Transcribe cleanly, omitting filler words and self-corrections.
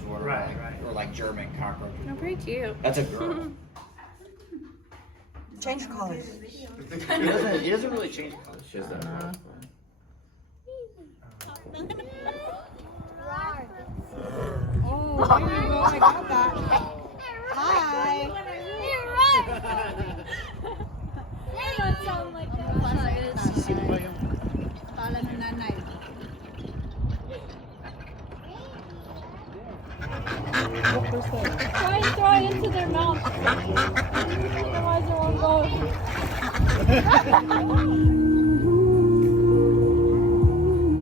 cockroaches or like German cockroaches. Oh, pretty cute. That's a girl. Change colors. He doesn't really change colors. She has that. Oh, there you go. I got that. Hi. They don't sound like that. Pala ng nanay. Try and throw it into their mouth. Otherwise it won't go.